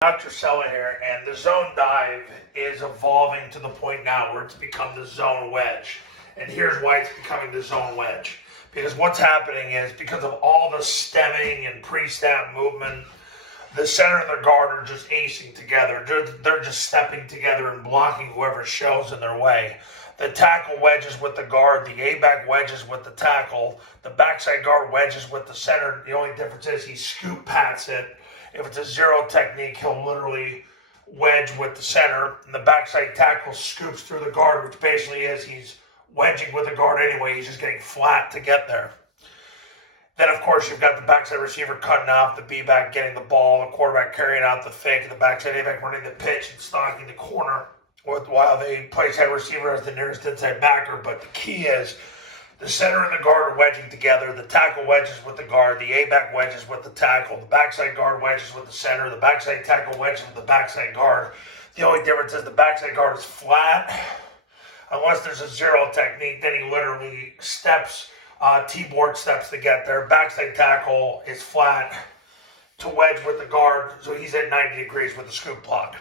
Dr. Sella here, and the zone dive is evolving to the point now where it's become the zone wedge. And here's why it's becoming the zone wedge. Because what's happening is because of all the stemming and pre-snap movement, the center and the guard are just acing together. They're just stepping together and blocking whoever shows in their way. The tackle wedges with the guard, the A-back wedges with the tackle, the backside guard wedges with the center. The only difference is he scoop pats it. If it's a zero technique, he'll literally wedge with the center, and the backside tackle scoops through the guard, which basically is he's wedging with the guard anyway. He's just getting flat to get there. Then, of course, you've got the backside receiver cutting off, the B-back getting the ball, the quarterback carrying out the fake, and the backside A-back running the pitch and stalking the corner while they place head receiver as the nearest inside backer. But the key is the center and the guard are wedging together. The tackle wedges with the guard. The A-back wedges with the tackle. The backside guard wedges with the center. The backside tackle wedges with the backside guard. The only difference is the backside guard is flat. Unless there's a zero technique, then he literally steps, T-board steps to get there. Backside tackle is flat to wedge with the guard, so he's at 90 degrees with the scoop block.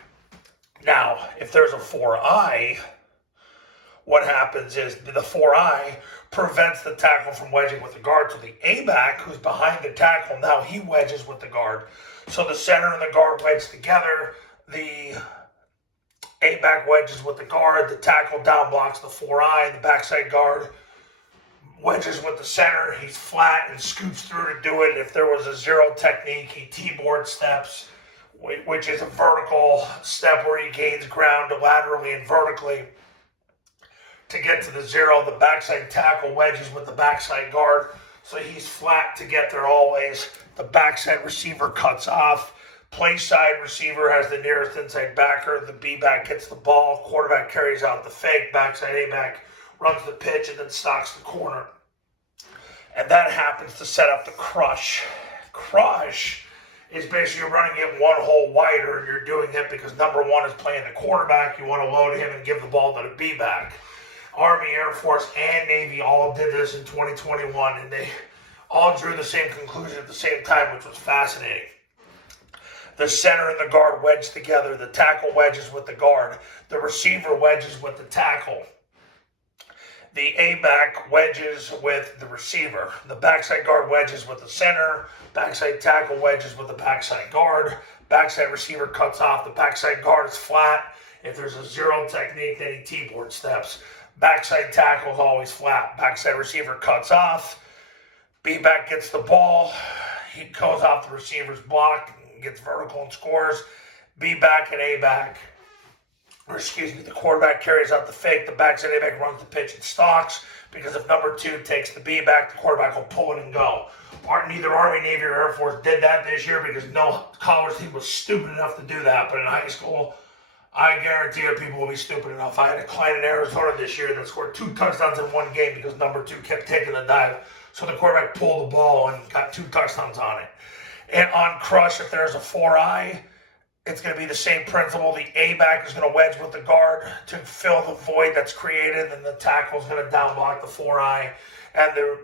Now, if there's a 4-eye, what happens is the 4-eye prevents the tackle from wedging with the guard. So the A-back, who's behind the tackle, now he wedges with the guard. So the center and the guard wedge together. The A-back wedges with the guard. The tackle down blocks the 4-eye. The backside guard wedges with the center. He's flat and scoops through to do it. If there was a zero technique, he T-board steps, which is a vertical step where he gains ground laterally and vertically to get to the zero. The backside tackle wedges with the backside guard, so he's flat to get there always. The backside receiver cuts off. Play side receiver has the nearest inside backer. The B-back gets the ball. Quarterback carries out the fake. Backside A-back runs the pitch and then stalks the corner. And that happens to set up the crush. Crush is basically running it one hole wider, and you're doing it because number one is playing the quarterback. You want to load him and give the ball to the B-back. Army, Air Force, and Navy all did this in 2021, and they all drew the same conclusion at the same time, which was fascinating. The center and the guard wedge together. The tackle wedges with the guard. The receiver wedges with the tackle. The A-back wedges with the receiver. The backside guard wedges with the center. Backside tackle wedges with the backside guard. Backside receiver cuts off. The backside guard is flat. If there's a zero technique, then he T-board steps. Backside tackle is always flat. Backside receiver cuts off. B-back gets the ball. He goes off the receiver's block, gets vertical and scores. B-back and A-back. The quarterback carries out the fake. The backside A-back runs the pitch and stalks, because if number two takes the B-back, the quarterback will pull it and go. Neither Army, Navy, or Air Force did that this year because no college team was stupid enough to do that. But in high school, I guarantee you people will be stupid enough. I had a client in Arizona this year that scored 2 touchdowns in one game because number two kept taking the dive. So the quarterback pulled the ball and got 2 touchdowns on it. And on crush, if there's a 4-eye, it's going to be the same principle. The A-back is going to wedge with the guard to fill the void that's created, and the tackle is going to down block the 4-eye, and the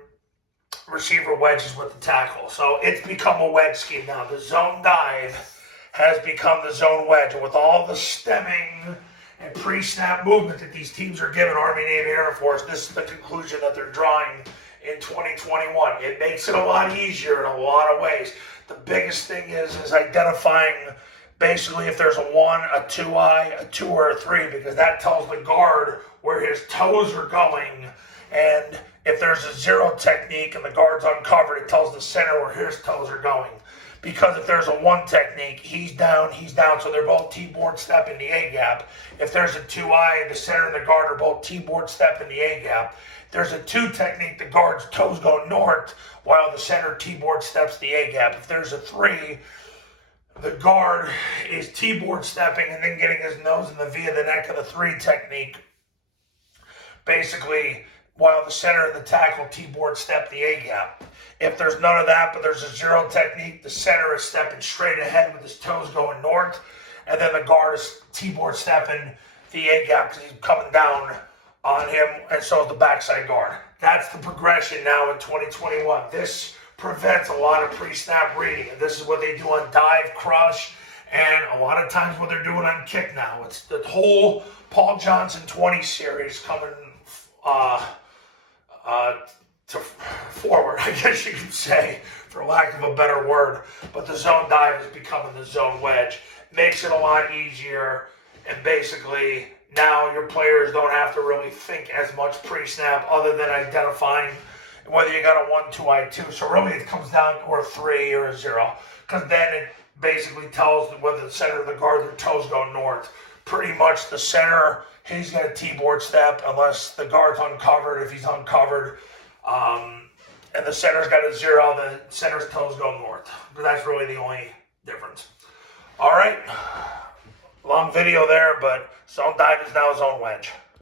receiver wedges with the tackle. So it's become a wedge scheme now. The zone dive has become the zone wedge, and with all the stemming and pre-snap movement that these teams are giving, Army, Navy, Air Force, this is the conclusion that they're drawing in 2021. It makes it a lot easier in a lot of ways. The biggest thing is identifying basically if there's a 1, a 2-eye, a 2, or a 3, because that tells the guard where his toes are going. And if there's a zero technique and the guard's uncovered, it tells the center where his toes are going. Because if there's a 1 technique, he's down, so they're both T-board step in the A-gap. If there's a 2-eye, the center and the guard are both T-board step in the A-gap. If there's a 2 technique, the guard's toes go north, while the center T-board steps the A-gap. If there's a 3, the guard is T-board stepping and then getting his nose in the V of the neck of the 3 technique. Basically, while the center and the tackle T-board step the A-gap. If there's none of that, but there's a zero technique, the center is stepping straight ahead with his toes going north, and then the guard is T-board stepping the A-gap because he's coming down on him, and so is the backside guard. That's the progression now in 2021. This prevents a lot of pre-snap reading, and this is what they do on dive, crush, And a lot of times what they're doing on kick now, it's the whole Paul Johnson 20 series coming to forward, I guess you could say, for lack of a better word. But the zone dive is becoming the zone wedge. Makes it a lot easier, and basically now your players don't have to really think as much pre-snap other than identifying whether you got a 1-2 I2. So really it comes down to a 3 or a 0, because then it basically tells whether the center of the guard, their toes go north. Pretty much the center, he's got a T-board step unless the guard's uncovered. If he's uncovered, and the center's got a 0, the center's toes go north. But that's really the only difference. All right, long video there, but zone dive is now zone wedge.